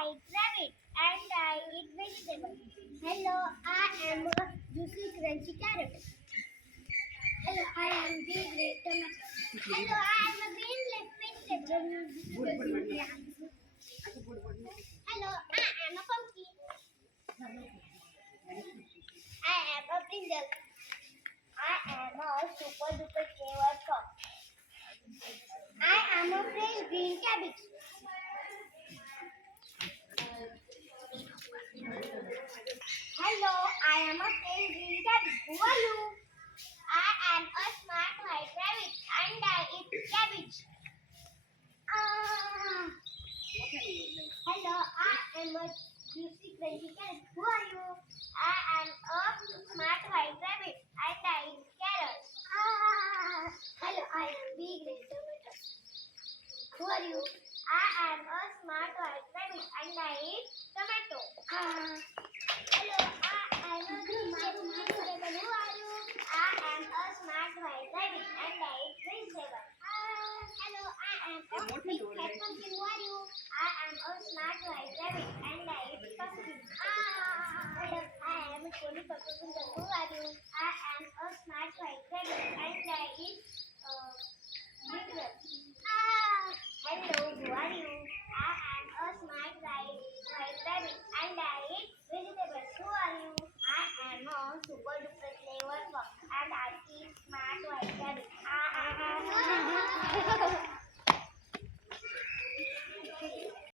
white rabbit and I eat vegetables. Hello, I am a juicy crunchy carrot. Hello, I am the great tomato. Hello, I am a green leaf vegetable.